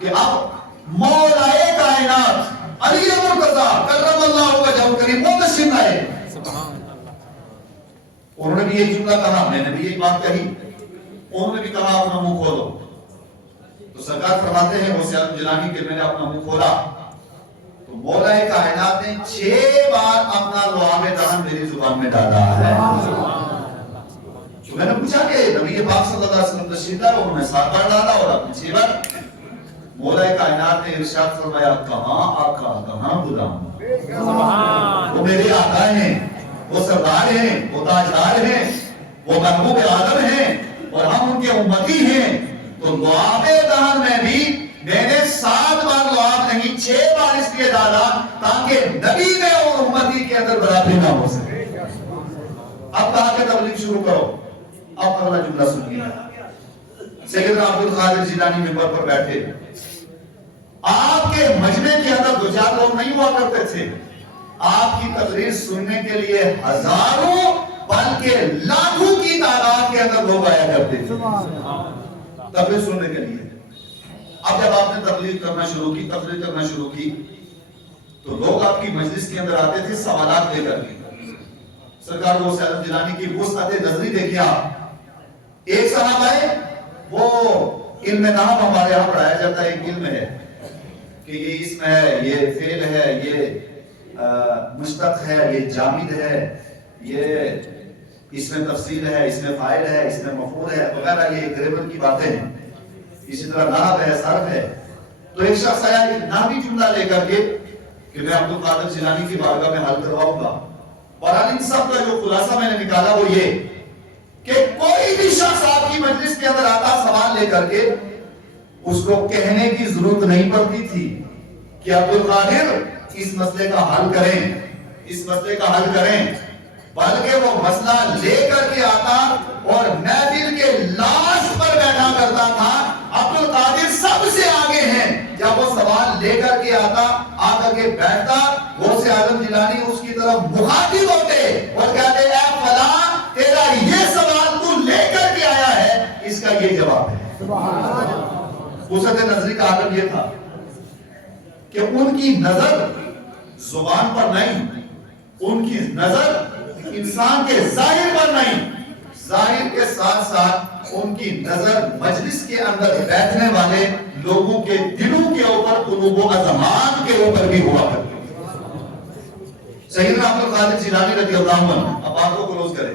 کہ اب مولائے کائنات علی مرتضی کرم اللہ وجہہ کریم وہ تشریف لائے. انہوں نے بھی یہی جملہ کہا, میں نے بھی یہی بات کہی, انہوں نے بھی کہا اپنا منہ کھولو. تو سرکار فرماتے ہیں غوث اعظم جیلانی کہ میں نے اپنا منہ کھولا تو مولا کائنات نے 6 بار اپنا لعاب دہن میری زبان میں ڈالا ہے. تو میں نے پوچھا کہ نبی پاک صلی اللہ علیہ وسلم تشریف لائے, انہوں نے 7 بار ڈالا اور آپ نے 6 بار. مولا کائنات نے ارشاد فرمایا کہاں آقا کہاں غلام, وہ میرے آقا ہیں, وہ سردار ہیں, وہ تاجدار ہیں, وہ محبوب عالم ہیں اور ہم ان کے امتی ہیں. تو لعاب دہن میں بھی میں نے 7 بار لعاب نہیں 6 بار اس لیے ڈالا تاکہ نبی میں اور امتی کے اندر برابری نہ ہو سکے. اب کہا کہ تبلیغ شروع کرو. اب اگلا جملہ سنیے. سیدنا عبد القادر جیلانی منبر پر بیٹھے, آپ کے مجمع کے اندر 2-4 لوگ نہیں ہوا کرتے تھے, آپ کی تقریر سننے کے لیے ہزاروں بلکہ لاکھوں کی تعداد کے اندر لوگ آیا کرتے تھے تقریر سننے کے لیے. اب جب آپ نے تقریر کرنا شروع کی, تقریر کرنا شروع کی تو لوگ آپ کی مجلس کے اندر آتے تھے سوالات لے کر کے. سرکار غوث اعظم جیلانی کی وسعت نظری دیکھیں آپ. ایک صاحب آئے, وہ علم نام ہمارے یہاں پڑھایا جاتا ہے, ایک علم ہے کہ یہ اسم ہے, یہ فعل ہے, یہ مشتق ہے, یہ جامد ہے, یہ اس میں تفصیل ہے, اس میں فاعل ہے, اس میں مفعول ہے وغیرہ, یہ گرامر کی باتیں ہیں. اسی طرح نحو ہے, صرف ہے. تو ایک شخص آیا ایک نحوی جملہ لے کر کے کہ میں عبد القادر جیلانی کی بارگاہ میں حل کرواؤں گا. بہرحال ان سب کا جو خلاصہ میں نے نکالا وہ یہ کہ کوئی بھی شخص آپ کی مجلس کے اندر آتا سوال لے کر کے, اس کو کہنے کی ضرورت نہیں پڑتی تھی کہ عبد القادر اس مسئلے کا حل کریں, اس مسئلے کا حل کریں, بلکہ وہ مسئلہ لے کر کے آتا اور محفل کے لاش پر بیٹھا کرتا تھا. عبد القادر سب سے آگے ہیں. جب وہ سوال لے کر کے آتا, آ کر کے بیٹھتا, غوث اعظم جیلانی اس کی طرف مخاطب ہوتے اور کہتے اے فلاں تیرا یہ سوال تو لے کر کے آیا ہے, اس کا یہ جواب ہے. وسعت نظری کا عالم یہ تھا کہ ان کی نظر زبان پر نہیں, ان کی نظر انسان کے ظاہر پر نہیں, ظاہر کے ساتھ ساتھ ان کی نظر مجلس کے اندر بیٹھنے والے لوگوں کے دلوں کے اوپر, قلوب و اذہان کے اوپر بھی ہوا کرتی. سیدنا عبد القادر جیلانی رضی اللہ عنہ, اب بات کو کلوز کریں.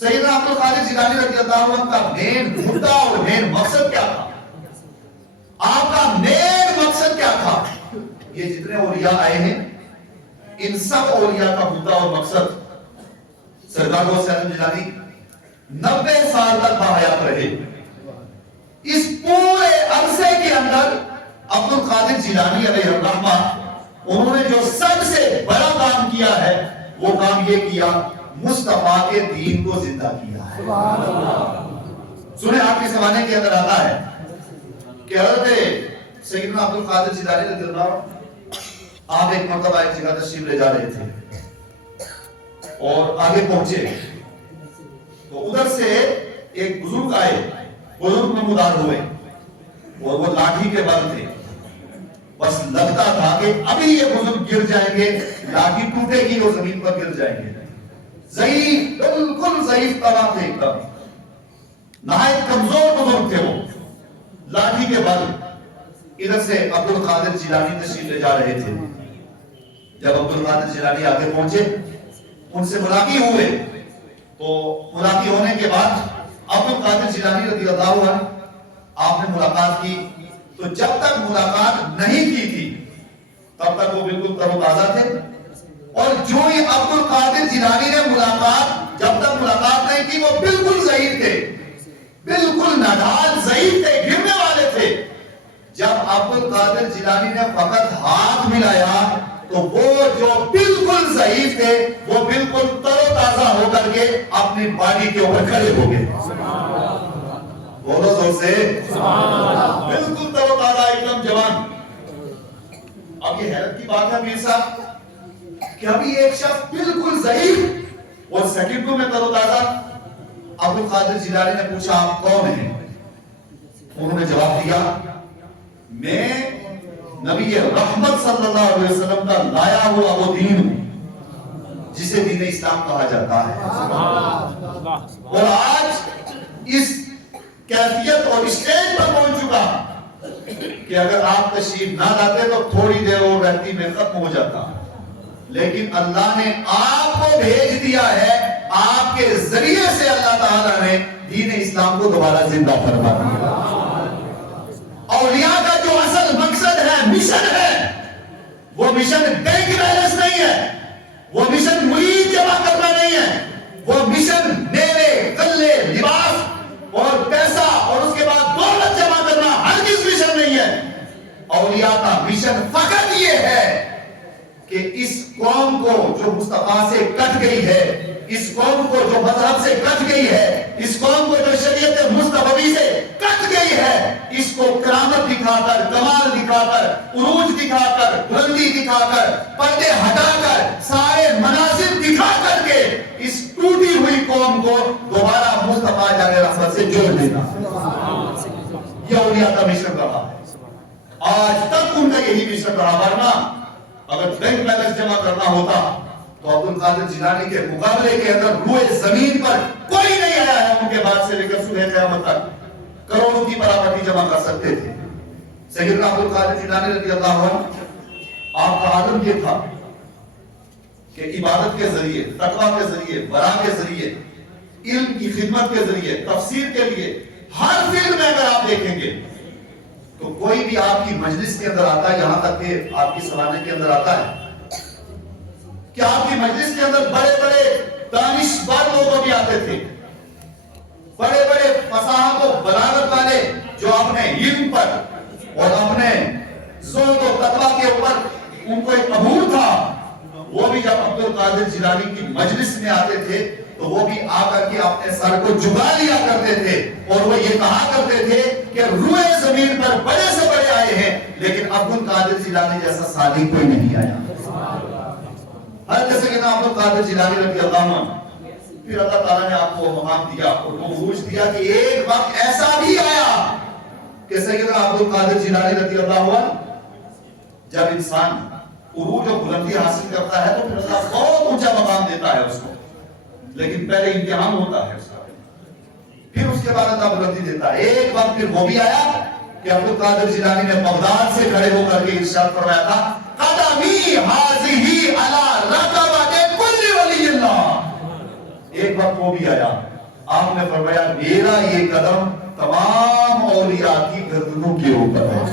سیدنا عبد القادر جیلانی رضی اللہ عنہ کا مین مدعا اور مین مقصد کیا تھا؟ آپ کا مین مقصد کیا تھا؟ یہ جتنے اولیاء آئے ہیں ان سب اولیاء کا مدعا اور مقصد, سرکار غوث اعظم جیلانی 90 سال تک باحیات رہے. اس پورے عرصے کے اندر عبد القادر جیلانی علیہ الرحمہ انہوں نے جو سب سے بڑا کام کیا ہے وہ کام یہ کیا, مصطفیٰ کے دین کو زندہ کیا ہے. سنیں آپ کے زمانے کے اندر آتا ہے کہ حضرت سیدنا عبد القادر جیلانی رضی اللہ عنہ آپ ایک مرتبہ ایک جگہ تشریف لے جا رہے تھے اور آگے پہنچے تو ادھر سے ایک بزرگ آئے, بزرگ نمودار ہوئے اور وہ لاٹھی کے بل تھے. بس لگتا تھا کہ ابھی یہ بزرگ گر جائیں گے, لاٹھی ٹوٹے گی اور زمین پر گر جائیں گے. ضعیف, بالکل ضعیف طرح تھے, ایک دم نہایت کمزور بزرگ تھے. وہ لاٹھی کے بل ادھر سے عبد القادر جیلانی تشریف لے جا رہے تھے. جب عبد القادر جیلانی آگے پہنچے, ان سے ملاقات ہوئے, تو ملاقات ہونے کے بعد عبد القادر جیلانی رضی اللہ عنہ آپ نے ملاقات کی. تو جب تک ملاقات نہیں کی تھی تب تک وہ بالکل تر و تازہ تھے, اور جو ہی عبد القادر جیلانی نے ملاقات, جب تک ملاقات نہیں کی وہ بالکل ضعیف تھے, بالکل نادان ضعیف تھے, گرنے والے تھے. جب عبد القادر جیلانی نے فقط ہاتھ ملایا تو وہ جو بالکل ضعیف تھے وہ بالکل تر و تازہ ہو کر کے اپنی باڈی کے اوپر کھڑے ہو گئے. بولو زور سے, بالکل تر و تازہ, ایک دم جوان. اب یہ حیرت کی بات ہے میر صاحب کہ ابھی ایک شخص بالکل ضعیف اور سیکنڈوں میں تر و تازہ. عبد القادر جیلانی نے پوچھا آپ کون ہیں؟ انہوں نے جواب دیا میں نبی رحمت صلی اللہ علیہ وسلم کا لایا ہوا وہ دین ہوں جسے دین اسلام کہا جاتا ہے. اور آج اس کیفیت اور اسٹیج پر پہنچ چکا کہ اگر آپ تشریف نہ لاتے تو تھوڑی دیر اور رہتی میں ختم ہو جاتا, لیکن اللہ نے آپ کو بھیج دیا ہے, آپ کے ذریعے سے اللہ تعالیٰ نے دین اسلام کو دوبارہ زندہ فرما دیا. اولیاء کا جو اصل مقصد ہے, مشن ہے, وہ مشن بینک بیلنس نہیں ہے, وہ مشن مرید جمع کرنا نہیں ہے, وہ مشن میوے, غلے, لباس اور پیسہ اور اس کے بعد دولت جمع کرنا ہرگز مشن نہیں ہے. اولیاء کا مشن فقط یہ ہے کہ اس قوم کو جو مصطفیٰ سے کٹ گئی ہے, اس قوم کو جو مذہب سے کٹ گئی ہے, اس قوم کو جو شریعت مصطفی سے کٹ گئی ہے, اس کو کرامت دکھا کر, کمال دکھا کر, عروج دکھا کر, بلندی دکھا کر, پردے ہٹا کر, سارے مناظر دکھا کر کے اس ٹوٹی ہوئی قوم کو دوبارہ مصطفیٰ جان رحمت سے جوڑ دینا. یہ اولیاء کا مشن رہا ہے, آج تک ان کا یہی مشن رہا. ورنہ اگر بینک بیلنس جمع کرنا ہوتا تو عبد القادر جیلانی کے مقابلے کے اندر روئے زمین پر کوئی نہیں آیا ہے ان کے بعد سے لے کر صبح قیامت تک کروڑوں کی پراپرٹی جمع کر سکتے تھے. سیدنا عبد القادر جیلانی رضی اللہ عنہ, آپ کا عالم یہ تھا کہ عبادت کے ذریعے, تقویٰ کے ذریعے, ورع کے ذریعے, علم کی خدمت کے ذریعے, تفسیر کے لیے ہر فیلڈ میں اگر آپ دیکھیں گے تو کوئی بھی آپ کی مجلس کے اندر آتا ہے, یہاں تک کہ آپ کی سوانح کے اندر آتا ہے کہ آپ کی مجلس کے اندر بڑے بڑے دانشور لوگ بھی آتے تھے, بڑے بڑے فصاحت و بلاغت والے جو اپنے علم پر اور اپنے زہد و تقویٰ کے اوپر ان کو ایک عبور تھا, وہ بھی جب عبد القادر جیلانی کی مجلس میں آتے تھے تو وہ بھی آ کر کے اپنے سر کو جھکا لیا کرتے تھے اور وہ یہ کہا کرتے تھے کہ روئے زمین پر بڑے سے بڑے آئے ہیں لیکن عبد القادر جیلانی جیسا صادق کوئی نہیں آیا. حضرت سیدنا عبد القادر جیلانی رضی اللہ عنہ, پھر اللہ تعالیٰ نے آپ کو مقام دیا اور وہ عروج دیا کہ ایک وقت ایسا بھی آیا کہ سیدنا عبد القادر جیلانی رضی اللہ عنہ, جب انسان عروج و بلندی حاصل کرتا ہے تو پھر اللہ بہت اونچا مقام دیتا ہے اس کو, لیکن پہلے امتحان ہوتا ہے اس کا, پھر اس کے بعد اللہ بلندی دیتا ہے. ایک وقت پھر وہ بھی آیا کہ عبد القادر جیلانی نے بغداد سے کھڑے ہو کر کے ارشاد فرمایا تھا, قدمی حاضی علی رقبۃ کل ولی اللہ. ایک وقت وہ بھی آیا, آپ نے فرمایا میرا یہ قدم تمام اولیاء کی گردنوں کے اوپر ہے.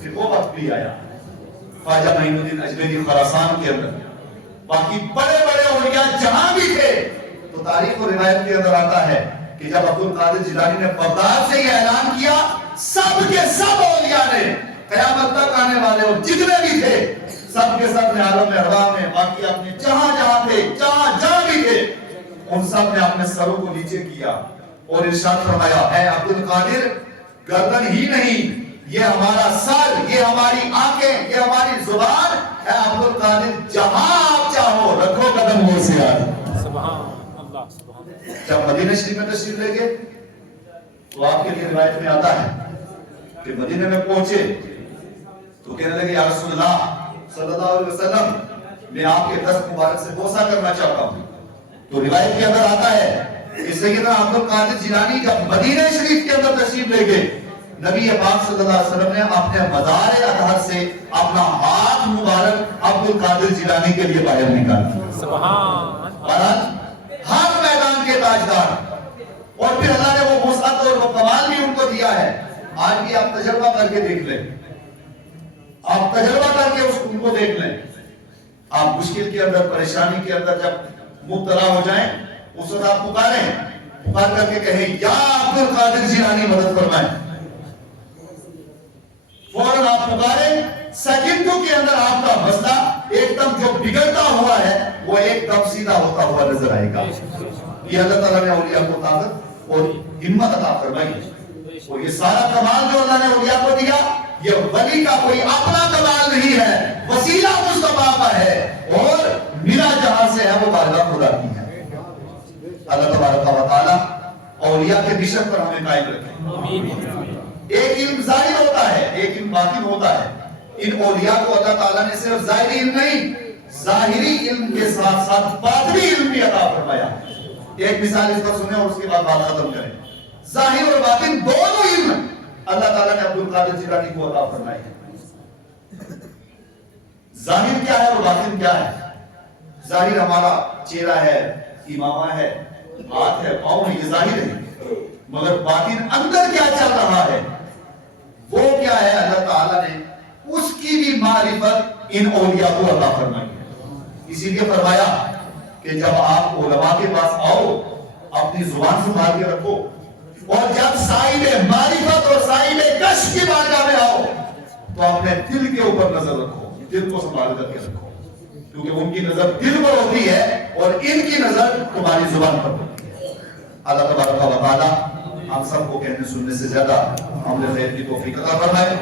پھر وہ وقت بھی آیا خواجہ معین الدین اجمیری خراسان کے اندر, باقی بڑے بڑے اولیاء جہاں بھی تھے تو تاریخ و روایت کے اندر آتا ہے کہ جب عبد القادر جیلانی نے بغداد سے یہ اعلان کیا, سب کے سب اولیاء نے, قیامت تک آنے والے اور جتنے بھی تھے سب کے سب نے عالم ارواح میں, باقی اپنے جہاں جہاں تھے, جہاں بھی تھے, ان سب نے اپنے سروں کو نیچے کیا اور ارشاد فرمایا, اے عبد القادر گردن ہی نہیں, یہ ہمارا سر, یہ ہماری آنکھیں, یہ ہماری زبان, اے عبد القادر جہاں آپ چاہو رکھو قدم ہو سے آج. جب مدینہ شریف میں تشریف لے گئے تو آپ کے لیے روایت میں آتا ہے کہ مدینہ میں پہنچے تو کہنے لگے یا رسول اللہ صلی اللہ علیہ وسلم, میں آپ کے دست مبارک سے بوسہ کرنا چاہتا ہوں. تو روایت کے اندر آتا ہے کہ سیدنا عبد القادر جیلانی جب مدینہ شریف کے اندر تشریف لے گئے, نبی پاک صلی اللہ علیہ وسلم نے اپنے مزار اطہر سے اپنا ہاتھ مبارک عبد القادر جیلانی کے لیے باہر نکالا. سبحان, ہر میدان کے تاجدار, اور پھر اللہ نے وہ وسعت اور وہ کمال بھی ان کو دیا ہے. آج بھی آپ تجربہ کر کے دیکھ لیں, آپ تجربہ کر کے ان کو دیکھ لیں. آپ مشکل کے اندر, پریشانی کے اندر جب مبتلا ہو جائیں اس وقت آپ پکاریں, پکار کر کے کہیں یا عبد القادر جیلانی مدد فرمائیں. فوراً آپ پکاریں, سیکنڈوں کے اندر آپ کا مسئلہ ایک دم جو بگڑتا ہوا ہے وہ ایک دم سیدھا ہوتا ہوا نظر آئے گا. یہ اللہ تعالیٰ نے اولیاء کو طاقت اور ہمت عطا فرمائی ہے. اور یہ سارا کمال جو اللہ نے اولیاء کو دیا, یہ ولی کا کوئی اپنا کمال نہیں ہے, وسیلہ مصطفیٰ کا ہے اور میرا جہاں سے ہے وہ بارگاہ خدا کی ہے. اللہ تبارک و تعالیٰ اولیاء کے مشن پر ہمیں قائم رکھے. ایک علم ظاہر ہوتا ایک علم باطن ہوتا ہے. ان اولیاء کو اللہ تعالیٰ نے صرف ظاہری علم نہیں، ظاہری علم کے ساتھ ساتھ باطنی علم بھی عطا فرمایا. ایک مثال اس پر سنیں اور اس کے بعد بات ختم کریں. ظاہر اور باطن دونوں علم اللہ تعالیٰ نے عبد القادر جیلانی کو عطا فرمائی ہے. ظاہر کیا ہے اور باطن کیا ہے؟ ظاہر ہمارا چہرہ ہے، امامہ ہے، ہاتھ ہے، پاؤں ہے، یہ ظاہر ہے. مگر باطن اندر کیا چل رہا ہے وہ کیا ہے؟ اللہ تعالیٰ نے اس کی بھی معرفت ان اولیاء کو عطا فرمائی ہے. اسی لیے فرمایا کہ جب آپ علماء کے پاس آؤ اپنی زبان سنبھال کے رکھو، اور جب صاحب معرفت اور صاحب کشف کی بارگاہ میں آؤ تو اپنے دل کے اوپر نظر رکھو، دل کو سنبھال کر کے رکھو، کیونکہ ان کی نظر دل پر ہوتی ہے اور ان کی نظر تمہاری زبان پر ہوتی ہے. اللہ تبارک و تعالی ہم سب کو کہنے سننے سے زیادہ عمل خیر کی توفیق عطا فرمائے.